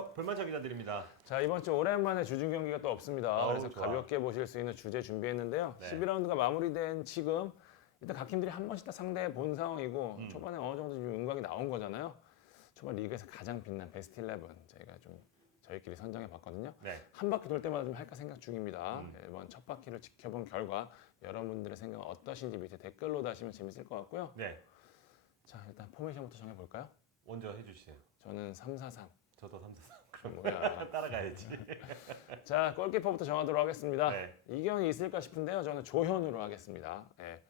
안녕하세요. 불만차 기자들입니다. 자, 이번 주 오랜만에 주중 경기가 또 없습니다. 그래서 좋아. 가볍게 보실 수 있는 주제 준비했는데요. 네. 12라운드가 마무리된 지금 일단 각 팀들이 한 번씩 다 상대해 본 상황이고 초반에 어느 정도 좀 음각이 나온 거잖아요. 초반 리그에서 가장 빛난 베스트 11 저희가 좀 저희끼리 선정해 봤거든요. 네. 한 바퀴 돌 때마다 좀 할까 생각 중입니다. 이번 첫 바퀴를 지켜본 결과 여러분들의 생각은 어떠신지 밑에 댓글로 다시면 재밌을 것 같고요. 네. 자, 일단 포메이션부터 정해볼까요? 먼저 해주세요. 저는 3-4-3. 저도 3-4-3. 그럼 뭐야. 따라가야지. 자, 골키퍼부터 정하도록 하겠습니다. 네. 이견이 있을까 싶은데요. 저는 조현우로 하겠습니다. 예.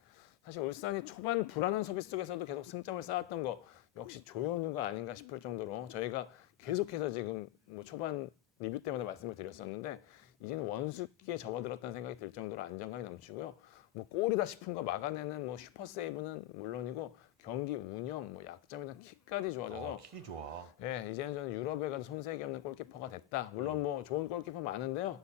사실 울산이 초반 불안한 소비 속에서도 계속 승점을 쌓았던 거 역시 조현우가 아닌가 싶을 정도로 저희가 계속해서 지금 뭐 초반 리뷰 때마다 말씀을 드렸었는데 이제는 원숙기에 접어들었다는 생각이 들 정도로 안정감이 넘치고요. 뭐 골이다 싶은 거 막아내는 뭐 슈퍼 세이브는 물론이고 경기 운영, 뭐 약점이나 킥까지 좋아져서 킥이 좋아. 예, 이제는 저는 유럽에 가도 손색이 없는 골키퍼가 됐다. 물론 뭐 좋은 골키퍼 많은데요.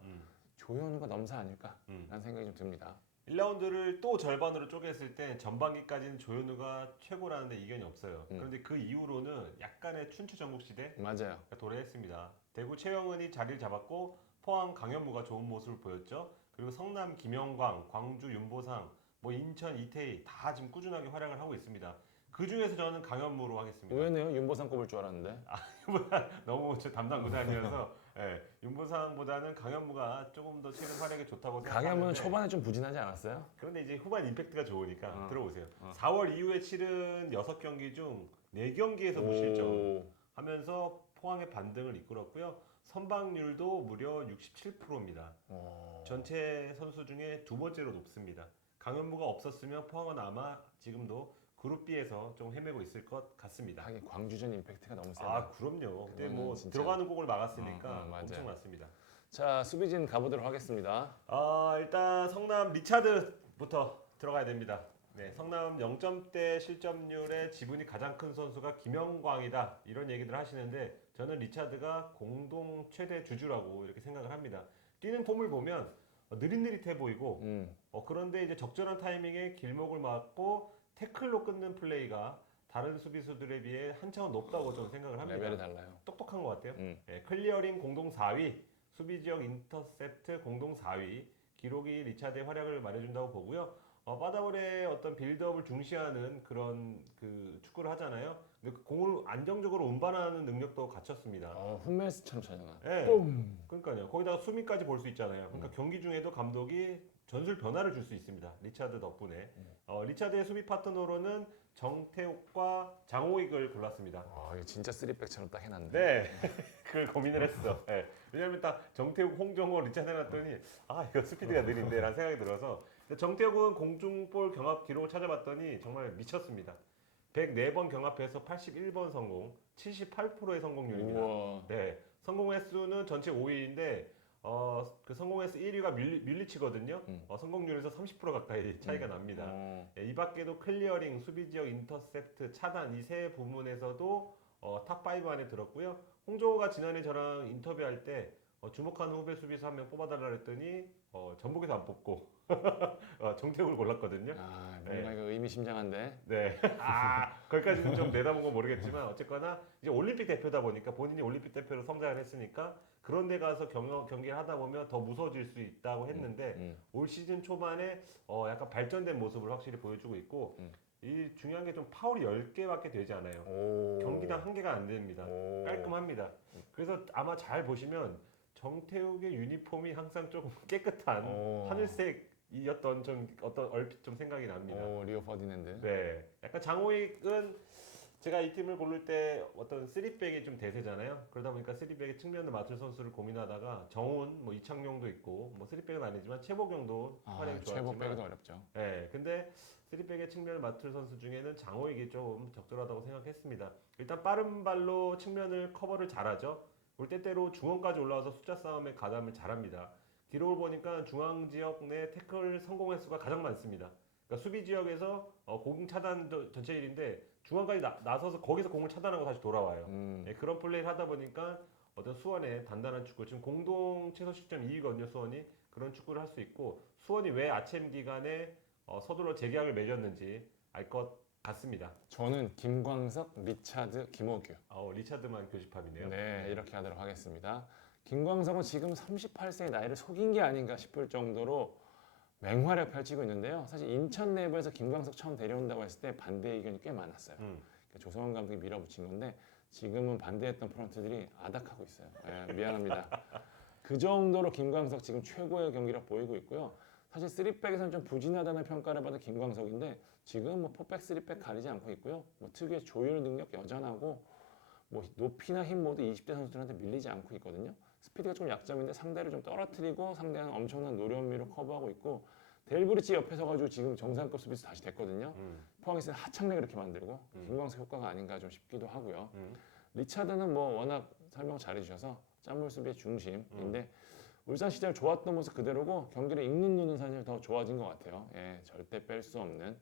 조현우가 넘사 아닐까라는 생각이 좀 듭니다. 1라운드를 또 절반으로 쪼갰을 때 전반기까지는 조현우가 최고라는데 이견이 없어요. 그런데 그 이후로는 약간의 춘추 전국 시대 맞아요. 도래했습니다. 대구 최영은이 자리를 잡았고 포항 강현무가 좋은 모습을 보였죠. 그리고 성남 김영광, 광주 윤보상, 뭐 인천 이태희 다 지금 꾸준하게 활약을 하고 있습니다. 그 중에서 저는 강현무로 하겠습니다. 의외네요. 윤보상 꼽을 줄 알았는데. 너무 저 담당 구단이어서 예, 윤보상보다는 강현무가 조금 더 최근 활약이 좋다고 생각하는데 강현무는 초반에 좀 부진하지 않았어요? 그런데 이제 후반 임팩트가 좋으니까 들어오세요. 4월 이후에 치른 6경기 중 4경기에서 무실점 하면서 포항의 반등을 이끌었고요. 선방률도 무려 67%입니다. 전체 선수 중에 두 번째로 높습니다. 강현무가 없었으면 포항은 아마 지금도 그룹 B에서 좀 헤매고 있을 것 같습니다. 하긴 광주전 임팩트가 너무 세다. 아 그럼요. 근데 뭐 진짜. 들어가는 곡을 막았으니까 맞아요. 엄청 많습니다. 자, 수비진 가보도록 하겠습니다. 일단 성남 리차드부터 들어가야 됩니다. 네, 성남 0점대 실점률의 지분이 가장 큰 선수가 김영광이다 이런 얘기들 하시는데 저는 리차드가 공동 최대 주주라고 이렇게 생각을 합니다. 뛰는 폼을 보면 느릿느릿해 보이고 그런데 이제 적절한 타이밍에 길목을 막고 태클로 끊는 플레이가 다른 수비수들에 비해 한 차원 높다고 저는 생각을 합니다. 레벨이 달라요. 똑똑한 것 같아요. 네, 클리어링 공동 4위, 수비 지역 인터셉트 공동 4위, 기록이 리차드의 활약을 말해준다고 보고요. 바다볼의 어떤 빌드업을 중시하는 그런 그 축구를 하잖아요. 근데 그 공을 안정적으로 운반하는 능력도 갖췄습니다. 훈메스처럼 차잖아. 네. 뿜! 그러니까요. 거기다가 수미까지 볼 수 있잖아요. 그러니까 경기 중에도 감독이 전술 변화를 줄 수 있습니다. 리차드 덕분에. 리차드의 수비 파트너로는 정태욱과 장호익을 골랐습니다. 이거 진짜 쓰리백처럼 딱 해놨네. 네, 그걸 고민을 했어. 네. 왜냐면 딱 정태욱, 홍정호, 리차드 해놨더니 이거 스피드가 느린데 라는 생각이 들어서 정태욱은 공중볼 경합 기록을 찾아봤더니 정말 미쳤습니다. 104번 경합해서 81번 성공, 78%의 성공률입니다. 우와. 네, 성공 횟수는 전체 5위인데 그 성공 횟수 1위가 밀리치거든요. 성공률에서 30% 가까이 차이가 납니다. 네, 이 밖에도 클리어링, 수비 지역 인터셉트, 차단 이 세 부문에서도 탑5 안에 들었고요. 홍정호가 지난해 저랑 인터뷰할 때 주목하는 후배 수비수 한 명 뽑아달라 했더니 전북에서 안 뽑고 정태욱을 골랐거든요. 뭔가 이거 의미심장한데. 네. 거기까지는 좀 내다본 건 모르겠지만 어쨌거나 이제 올림픽 대표다 보니까 본인이 올림픽 대표로 성장을 했으니까 그런 데 가서 경기를 하다 보면 더 무서워질 수 있다고 했는데 올 시즌 초반에 약간 발전된 모습을 확실히 보여주고 있고 이 중요한 게 좀 파울이 10개밖에 되지 않아요. 경기당 1개가 안 됩니다. 깔끔합니다. 그래서 아마 잘 보시면 정태욱의 유니폼이 항상 조금 깨끗한 하늘색이었던 좀 어떤 얼핏 좀 생각이 납니다. 리오 퍼디낸드. 네, 약간 장호익은 제가 이 팀을 고를 때 어떤 3백이 좀 대세잖아요. 그러다 보니까 3백의 측면을 맡을 선수를 고민하다가 정훈, 뭐 이창용도 있고 뭐 3백은 아니지만 최보경도 활약이 좋았지만 최보백도 어렵죠. 네, 근데 3백의 측면을 맡을 선수 중에는 장호익이 좀 적절하다고 생각했습니다. 일단 빠른 발로 측면을 커버를 잘하죠. 올 때때로 중원까지 올라와서 숫자 싸움에 가담을 잘합니다. 기록을 보니까 중앙 지역 내 태클 성공 횟수가 가장 많습니다. 그러니까 수비 지역에서 공 차단 전체 1인데 중앙까지 나서서 거기서 공을 차단하고 다시 돌아와요. 네, 그런 플레이를 하다 보니까 어떤 수원의 단단한 축구, 지금 공동 최소 실점 2위거든요, 수원이. 그런 축구를 할 수 있고 수원이 왜 아침 기간에 서둘러 재계약을 맺었는지 알 것 같습니다. 저는 김광석, 리차드, 김호규. 리차드만 교집합이네요. 네, 이렇게 하도록 하겠습니다. 김광석은 지금 38세의 나이를 속인 게 아닌가 싶을 정도로 맹활약 펼치고 있는데요. 사실 인천 내부에서 김광석 처음 데려온다고 했을 때 반대 의견이 꽤 많았어요. 그러니까 조성환 감독이 밀어붙인 건데 지금은 반대했던 프런트들이 아닥하고 있어요. 네, 미안합니다. 그 정도로 김광석 지금 최고의 경기력 보이고 있고요. 사실 3백에서는 좀 부진하다는 평가를 받은 김광석인데 지금 뭐 4백, 3백 가리지 않고 있고요. 뭐 특유의 조율 능력 여전하고 뭐 높이나 힘 모두 20대 선수들한테 밀리지 않고 있거든요. 스피드가 좀 약점인데 상대를 좀 떨어뜨리고 상대는 엄청난 노련미로 커버하고 있고 델브리치 옆에 서가지고 지금 정상급 수비수 다시 됐거든요. 포항에서 하창래 그렇게 만들고 김광석 효과가 아닌가 좀 싶기도 하고요. 리차드는 뭐 워낙 설명 잘해주셔서 짠물 수비의 중심인데 울산 시절 좋았던 모습 그대로고 경기를 읽는 눈은 사실 더 좋아진 것 같아요. 예, 절대 뺄 수 없는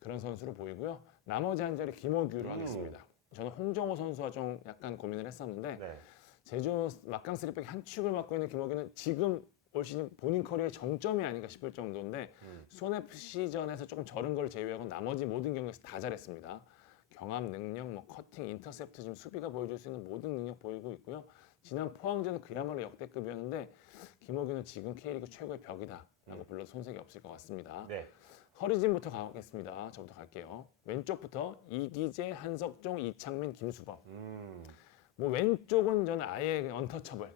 그런 선수로 보이고요. 나머지 한 자리 김호규로 하겠습니다. 저는 홍정호 선수와 좀 약간 고민을 했었는데 네. 제주 막강 3백 한 축을 맡고 있는 김호규는 지금 올 시즌 본인 커리어의 정점이 아닌가 싶을 정도인데 수원 FC전에서 조금 저른 걸 제외하고 나머지 모든 경기에서 다 잘했습니다. 경합 능력, 뭐 커팅, 인터셉트 지금 수비가 보여줄 수 있는 모든 능력 보이고 있고요. 지난 포항전은 그야말로 역대급이었는데 김호규는 지금 K리그 최고의 벽이다라고 불러도 손색이 없을 것 같습니다. 네. 허리진부터 가겠습니다. 저부터 갈게요. 왼쪽부터 이기재, 한석종, 이창민, 김수범. 뭐 왼쪽은 저는 아예 언터처블.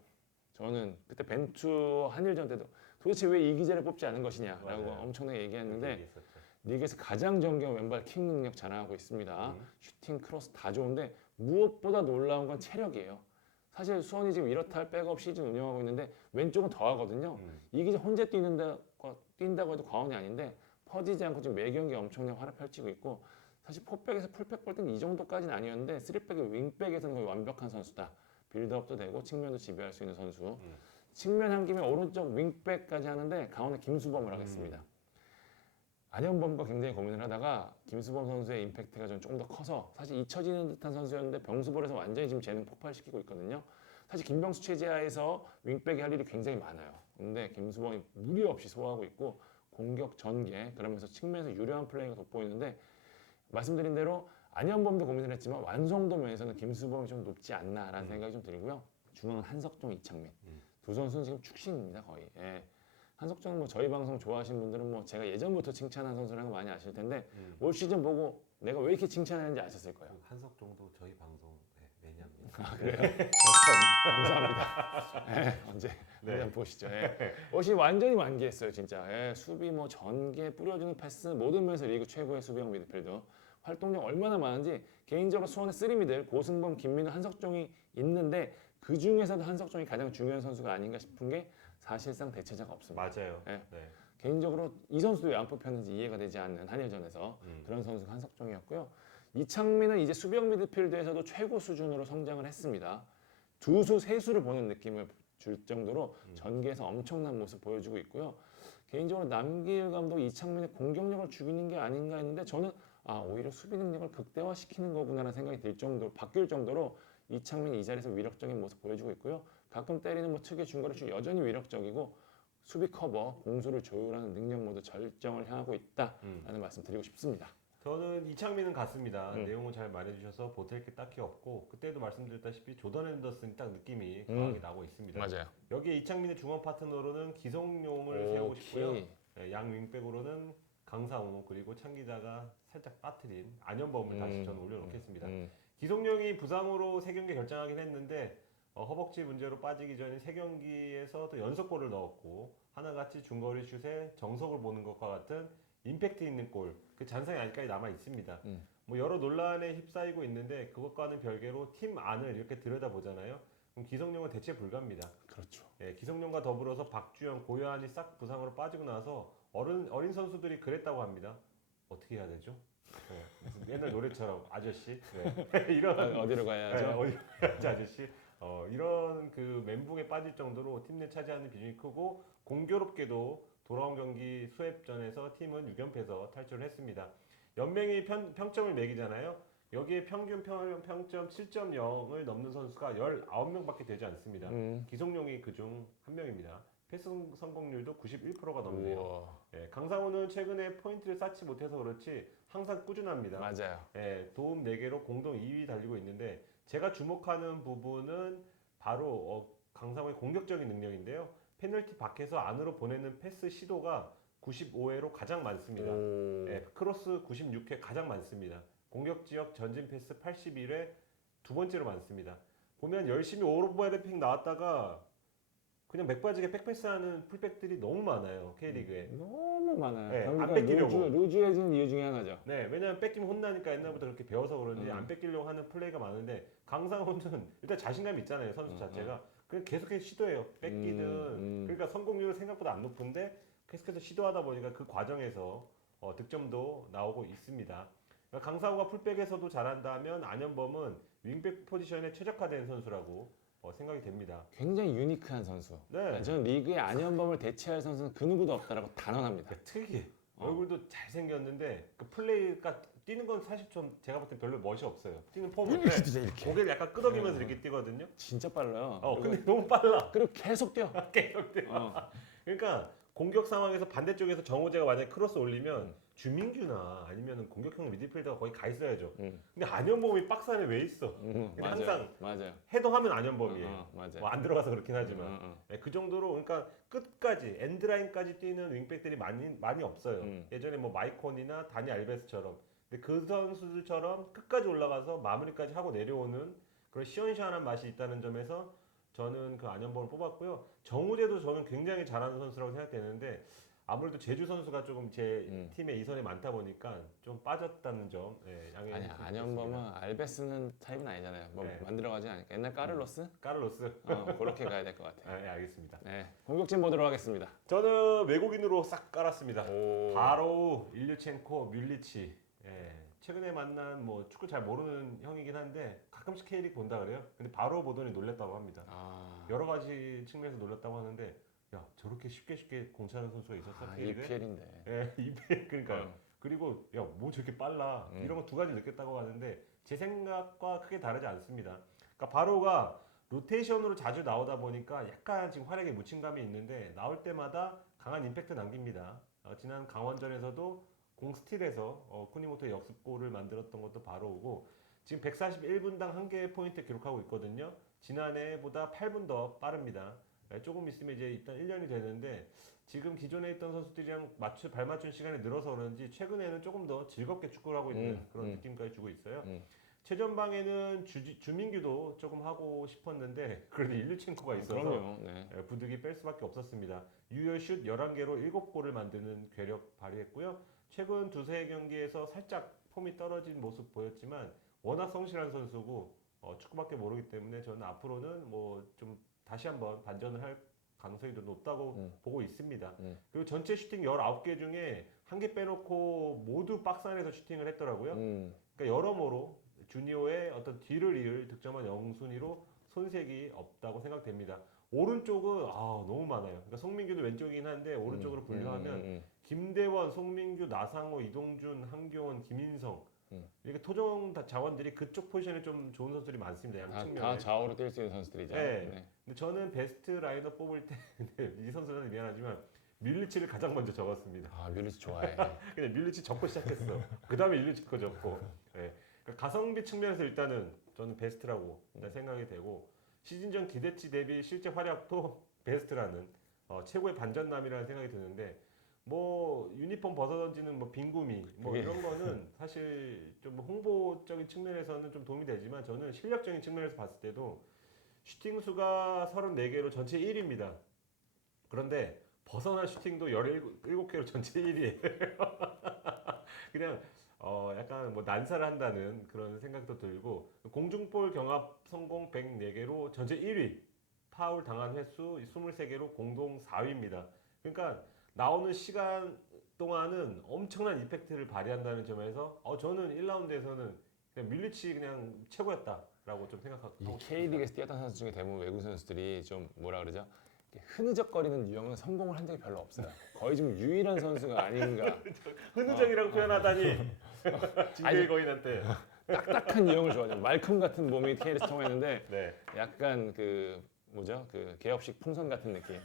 저는 그때 벤투 한일전 때도 도대체 왜 이기재를 뽑지 않은 것이냐라고 맞아요. 엄청나게 얘기했는데 얘기했었죠. 리그에서 가장 정교한 왼발 킥 능력 자랑하고 있습니다. 슈팅, 크로스 다 좋은데 무엇보다 놀라운 건 체력이에요. 사실 수원이 지금 이렇다 할 백업 시즌 운영하고 있는데 왼쪽은 더 하거든요. 이기재 혼자 뛴다고 해도 과언이 아닌데 퍼지지 않고 지금 매 경기 엄청난 활약 펼치고 있고 사실 포백에서 풀백 볼 때는 이 정도까지는 아니었는데 3백의 윙백에서는 거의 완벽한 선수다. 빌드업도 되고 측면도 지배할 수 있는 선수. 측면 한 김에 오른쪽 윙백까지 하는데 가운데 김수범을 하겠습니다. 안현범과 굉장히 고민을 하다가 김수범 선수의 임팩트가 좀 더 커서 사실 잊혀지는 듯한 선수였는데 병수볼에서 완전히 지금 재능 폭발시키고 있거든요. 사실 김병수 체제하에서 윙백이 할 일이 굉장히 많아요. 근데 김수범이 무리 없이 소화하고 있고 공격 전개 그러면서 측면에서 유려한 플레이가 돋보이는데 말씀드린 대로 안현범도 고민을 했지만 완성도 면에서는 김수범이 좀 높지 않나라는 생각이 좀 들고요. 중앙은 한석종, 이창민 두 선수는 지금 축신입니다 거의. 예. 한석종은 뭐 저희 방송 좋아하시는 분들은 뭐 제가 예전부터 칭찬한 선수라는 거 많이 아실 텐데 올 시즌 보고 내가 왜 이렇게 칭찬했는지 아셨을 거예요. 한석 정도 저희 방송 매니아입니다. 아 그래요? 감사합니다. 예, 언제 한번 보시죠. 예. 올 시즌 완전히 만개했어요 진짜. 예, 수비 뭐 전개 뿌려주는 패스 모든 면에서 리그 최고의 수비형 미드필더. 활동량 얼마나 많은지 개인적으로 수원의 쓰리미들 고승범, 김민우, 한석종이 있는데 그 중에서도 한석종이 가장 중요한 선수가 아닌가 싶은 게 사실상 대체자가 없습니다. 맞아요. 예. 네. 개인적으로 이 선수도 왜 안 뽑혔는지 이해가 되지 않는 한일전에서 그런 선수가 한석종이었고요. 이창민은 이제 수비형 미드필드에서도 최고 수준으로 성장을 했습니다. 두수, 세수를 보는 느낌을 줄 정도로 전개에서 엄청난 모습 보여주고 있고요. 개인적으로 남길 감독 이창민의 공격력을 죽이는 게 아닌가 했는데 저는 오히려 수비 능력을 극대화시키는 거구나라는 생각이 들 정도로 바뀔 정도로 이창민이 이 자리에서 위력적인 모습 보여주고 있고요. 가끔 때리는 뭐 특유의 중거리슛 여전히 위력적이고 수비 커버, 공수를 조율하는 능력 모두 절정을 향하고 있다라는 말씀 드리고 싶습니다. 저는 이창민은 같습니다. 내용을 잘 말해주셔서 보탤 게 딱히 없고 그때도 말씀드렸다시피 조던 앤더슨이 딱 느낌이 강하게 나고 있습니다. 맞아요. 여기에 이창민의 중원 파트너로는 기성용을 세우고 싶고요. 네, 양 윙백으로는 강상우 그리고 창기자가 살짝 빠뜨린 안현범을 다시 저는 올려놓겠습니다. 기성용이 부상으로 3경기 결장하긴 했는데 허벅지 문제로 빠지기 전에 3경기에서 또 연속골을 넣었고 하나같이 중거리 슛에 정석을 보는 것과 같은 임팩트 있는 골, 그 잔상이 아직까지 남아 있습니다. 뭐 여러 논란에 휩싸이고 있는데 그것과는 별개로 팀 안을 이렇게 들여다보잖아요. 그럼 기성용은 대체 불가입니다. 그렇죠. 예, 기성용과 더불어서 박주영, 고요한이 싹 부상으로 빠지고 나서 어린 선수들이 그랬다고 합니다. 어떻게 해야 되죠? 네, 무슨 옛날 노래처럼 아저씨 이런 어디로 가야죠? 네, 어디로 가야지 아저씨 이런 그 멘붕에 빠질 정도로 팀 내 차지하는 비중이 크고 공교롭게도 돌아온 경기 수협전에서 팀은 6연패에서 탈출을 했습니다. 연맹이 평점을 매기잖아요. 여기에 평균 평점 7.0을 넘는 선수가 19명밖에 되지 않습니다. 기성용이 그중 한 명입니다. 패스 성공률도 91%가 넘네요. 우와. 예, 강상우는 최근에 포인트를 쌓지 못해서 그렇지 항상 꾸준합니다. 맞아요. 예, 도움 4개로 공동 2위 달리고 있는데 제가 주목하는 부분은 바로 강상우의 공격적인 능력인데요. 페널티 밖에서 안으로 보내는 패스 시도가 95회로 가장 많습니다. 예, 크로스 96회 가장 많습니다. 공격 지역 전진 패스 81회 두 번째로 많습니다. 보면 열심히 오버래핑 나왔다가 그냥 맥빠지게 백패스하는 풀백들이 너무 많아요. K리그에. 너무 많아요. 네, 안 경기가 뺏기려고. 루즈해진 이유 중에 하나죠. 네, 왜냐면 뺏기면 혼나니까 옛날부터 그렇게 배워서 그런지 음. 안 뺏기려고 하는 플레이가 많은데 강상호는 일단 자신감이 있잖아요. 선수 자체가. 그냥 계속해서 시도해요. 뺏기든. 그러니까 성공률은 생각보다 안 높은데 계속해서 시도하다 보니까 그 과정에서 득점도 나오고 있습니다. 그러니까 강상호가 풀백에서도 잘한다면 안현범은 윙백 포지션에 최적화된 선수라고 생각이 됩니다. 굉장히 유니크한 선수. 네. 저는 리그에 안현범을 대체할 선수는 그 누구도 없다라고 단언합니다. 그러니까 특이해. 얼굴도 잘생겼는데 그 플레이가 뛰는 건 사실 좀 제가 볼 때 별로 멋이 없어요. 뛰는 폼은 이렇게. 고개를 약간 끄덕이면서 이렇게 뛰거든요. 진짜 빨라요. 근데 너무 빨라. 그리고 계속 뛰어. 계속 뛰어. 그러니까 공격 상황에서 반대쪽에서 정우재가 만약에 크로스 올리면 주민규나 아니면 공격형 미드필더가 거기 가 있어야죠. 근데 안현범이 박스 안에 왜 있어? 근데 맞아요. 항상 맞아요. 헤더하면 안현범이에요. 맞아요. 뭐 안 들어가서 그렇긴 하지만 네, 그 정도로 그러니까 끝까지 엔드라인까지 뛰는 윙백들이 많이 없어요. 예전에 뭐 마이콘이나 다니 알베스처럼. 근데 그 선수들처럼 끝까지 올라가서 마무리까지 하고 내려오는 그런 시원시원한 맛이 있다는 점에서 저는 그 안현범을 뽑았고요. 정우재도 저는 굉장히 잘하는 선수라고 생각되는데 아무래도 제주 선수가 조금 제 팀에 이선에 많다 보니까 좀 빠졌다는 점. 네, 양해. 아니 안현범은 알베스는 타입은 아니잖아요. 뭐 네. 만들어가지 않으니까. 옛날 까를로스? 카를로스. 그렇게 가야 될 것 같아요. 네, 알겠습니다. 네, 공격진 보도록 하겠습니다. 저는 외국인으로 싹 깔았습니다. 오. 바로 일류첸코, 뮬리치. 예, 최근에 만난 뭐 축구 잘 모르는 형이긴 한데 가끔씩 K리그 본다 그래요. 근데 바로 보더니 놀랬다고 합니다. 여러 가지 측면에서 놀랐다고 하는데 야 저렇게 쉽게 공차는 선수가 있었어 K리그에? EPL인데. 예, EPL 그러니까요. 그리고 야 뭐 저렇게 빨라 이런 거 두 가지 느꼈다고 하는데 제 생각과 크게 다르지 않습니다. 그러니까 바로가 로테이션으로 자주 나오다 보니까 약간 지금 활약에 묻힌 감이 있는데 나올 때마다 강한 임팩트 남깁니다. 지난 강원전에서도 공 스틸에서 쿠니모토의 역습골을 만들었던 것도 바로 오고 지금 141분당 1개의 포인트 기록하고 있거든요. 지난해보다 8분 더 빠릅니다. 조금 있으면 이제 일단 1년이 되는데 지금 기존에 있던 선수들이랑 발 맞춘 시간이 늘어서 그런지 최근에는 조금 더 즐겁게 축구를 하고 있는 그런 느낌까지 주고 있어요. 최전방에는 주민규도 조금 하고 싶었는데 그래도 일류첸코가 있어서 그럼요. 네. 부득이 뺄 수밖에 없었습니다. 유효 슛 11개로 7골을 만드는 괴력 발휘했고요. 최근 두세 경기에서 살짝 폼이 떨어진 모습 보였지만 워낙 성실한 선수고 축구밖에 모르기 때문에 저는 앞으로는 뭐 좀 다시 한번 반전을 할 가능성이 좀 높다고 보고 있습니다. 그리고 전체 슈팅 19개 중에 한 개 빼놓고 모두 박스 안에서 슈팅을 했더라고요. 그러니까 여러모로 주니오의 어떤 뒤를 이을 득점한 영순위로 손색이 없다고 생각됩니다. 오른쪽은 너무 많아요. 그러니까 송민규도 왼쪽이긴 한데 오른쪽으로 분류하면 김대원, 송민규, 나상호, 이동준, 한교원, 김인성 이렇게 토종 자원들이 그쪽 포지션에 좀 좋은 선수들이 많습니다. 양 측면에. 다 좌우로 뛸 수 있는 선수들이죠. 네. 근데 저는 베스트 라인업 뽑을 때 이 선수는 미안하지만 밀리치를 가장 먼저 적었습니다. 뮬리치 좋아해. 그냥 밀리치 적고 시작했어. 그 다음에 일리치 거 적고. 네. 그러니까 가성비 측면에서 일단은 저는 베스트라고 일단 생각이 되고 시즌 전 기대치 대비 실제 활약도 베스트라는 최고의 반전남이라는 생각이 드는데 뭐 유니폼 벗어던지는 뭐 빈구미 뭐 이런 거는 사실 좀 홍보적인 측면에서는 좀 도움이 되지만 저는 실력적인 측면에서 봤을 때도 슈팅 수가 34개로 전체 1위입니다. 그런데 벗어난 슈팅도 17개로 전체 1위예요. 그냥 약간 뭐 난사를 한다는 그런 생각도 들고 공중볼 경합 성공 104개로 전체 1위, 파울 당한 횟수 23개로 공동 4위입니다. 그러니까 나오는 시간 동안은 엄청난 이펙트를 발휘한다는 점에서 저는 1라운드에서는 그냥 밀리치 그냥 최고였다라고 좀 생각하고 이 K리그에서 뛰었던 선수 중에 대부분 외국 선수들이 좀 뭐라 그러죠? 이렇게 흐느적거리는 유형은 성공을 한 적이 별로 없어요. 거의 좀 유일한 선수가 아닌가. 흔우정이라고 표현하다니 진격의 거인한테 딱딱한 유형을 좋아하죠. 말콤 같은 몸이 K리그에서 통했는데 네. 약간 그 뭐죠? 그 개업식 풍선 같은 느낌.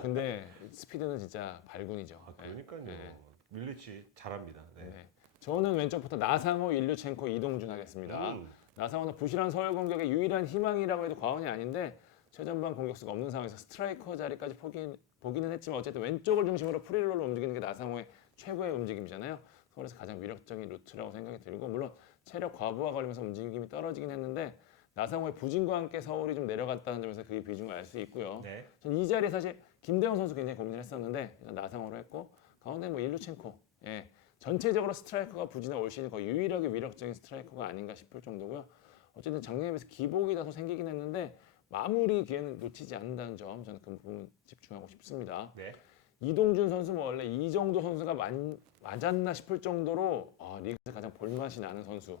근데 스피드는 진짜 발군이죠. 그러니까요. 네. 밀리치 잘합니다. 네. 네. 저는 왼쪽부터 나상호, 일류첸코, 이동준 하겠습니다. 나상호는 부실한 서울 공격의 유일한 희망이라고 해도 과언이 아닌데 최전방 공격수가 없는 상황에서 스트라이커 자리까지 보기는 했지만 어쨌든 왼쪽을 중심으로 프리롤을 움직이는 게 나상호의 최고의 움직임이잖아요. 서울에서 가장 위력적인 루트라고 생각이 들고 물론 체력 과부하 걸리면서 움직임이 떨어지긴 했는데 나상호의 부진과 함께 서울이 좀 내려갔다는 점에서 그 비중을 알 수 있고요. 네. 전 이 자리에 사실 김대원 선수 굉장히 고민을 했었는데 일단 나상호로 했고 가운데 뭐 일루첸코. 예. 전체적으로 스트라이커가 부진한 올 시즌 거의 유일하게 위력적인 스트라이커가 아닌가 싶을 정도고요. 어쨌든 작년에 비해서 기복이 다소 생기긴 했는데 마무리 기회는 놓치지 않는다는 점 저는 그 부분 집중하고 싶습니다. 네. 이동준 선수 뭐 원래 이 정도 선수가 맞았나 싶을 정도로 리그에서 가장 볼맛이 나는 선수.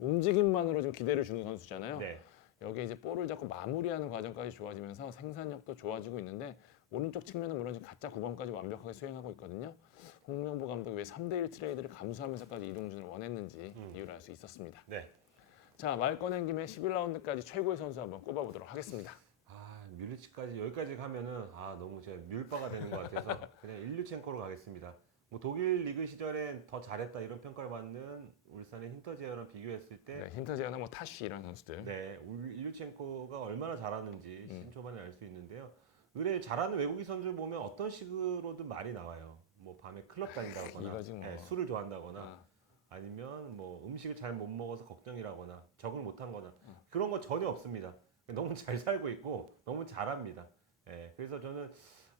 움직임만으로 좀 기대를 주는 선수잖아요. 네. 여기에 이제 볼을 잡고 마무리하는 과정까지 좋아지면서 생산력도 좋아지고 있는데 오른쪽 측면은 물론 지금 가짜 9번까지 완벽하게 수행하고 있거든요. 홍명보 감독이 왜 3대1 트레이드를 감수하면서까지 이동준을 원했는지 이유를 알 수 있었습니다. 네. 자, 말 꺼낸 김에 11라운드까지 최고의 선수 한번 꼽아보도록 하겠습니다. 밀리치까지 여기까지 가면은 너무 제가 뮬바가 되는 것 같아서 그냥 일류첸코로 가겠습니다. 뭐 독일 리그 시절엔 더 잘했다 이런 평가를 받는 울산의 힌터제어랑 비교했을 때 네, 힌터제어나 뭐 타쉬 이런 선수들. 네, 일류첸코가 얼마나 잘하는지 시즌 초반에 알 수 있는데요. 의뢰 잘하는 외국인 선수를 보면 어떤 식으로든 말이 나와요. 뭐 밤에 클럽 다닌다거나, 이거지 뭐. 네, 술을 좋아한다거나, 아니면 뭐 음식을 잘 못 먹어서 걱정이라거나, 적응을 못한거나 그런 거 전혀 없습니다. 너무 잘 살고 있고 너무 잘합니다. 네, 그래서 저는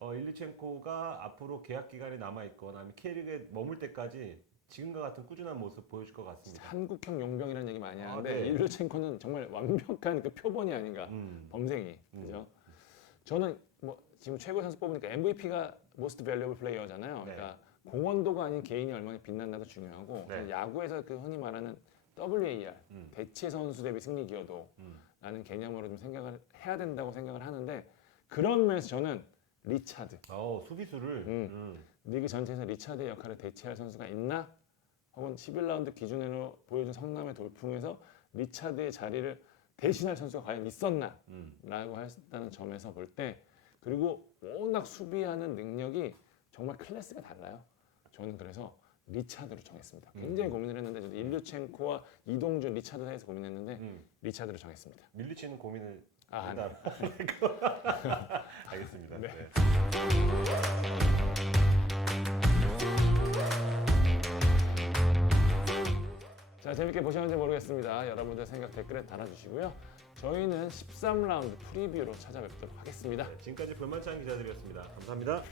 일류첸코가 앞으로 계약 기간이 남아 있거나 아니면 K리그에 머물 때까지 지금과 같은 꾸준한 모습 보여줄 것 같습니다. 한국형 용병이라는 얘기 많이 하는데 네. 일류첸코는 정말 완벽한 그 표본이 아닌가. 범생이. 그죠? 저는 뭐 지금 최고 선수 뽑으니까 MVP가 Most Valuable Player잖아요. 네. 그러니까 공헌도가 아닌 개인이 얼마나 빛난다도 중요하고 네. 야구에서 그 흔히 말하는 WAR 대체 선수 대비 승리 기여도라는 개념으로 좀 생각을 해야 된다고 생각을 하는데 그런 면에서 저는 리차드 수비수를 리그 전체에서 리차드의 역할을 대체할 선수가 있나? 혹은 11라운드 기준으로 보여준 성남의 돌풍에서 리차드의 자리를 대신할 선수가 과연 있었나? 라고 했다는 점에서 볼 때 그리고 워낙 수비하는 능력이 정말 클래스가 달라요. 저는 그래서 리차드로 정했습니다. 굉장히 고민을 했는데 저도 일류첸코와 이동준, 리차드 사이에서 고민했는데 리차드로 정했습니다. 밀리치는 고민을 아, 한다. 알겠습니다. 네. 네. 자, 재밌게 보셨는지 모르겠습니다. 여러분들 생각 댓글에 달아주시고요. 저희는 13라운드 프리뷰로 찾아뵙도록 하겠습니다. 지금까지 볼만찬 기자들이었습니다. 감사합니다.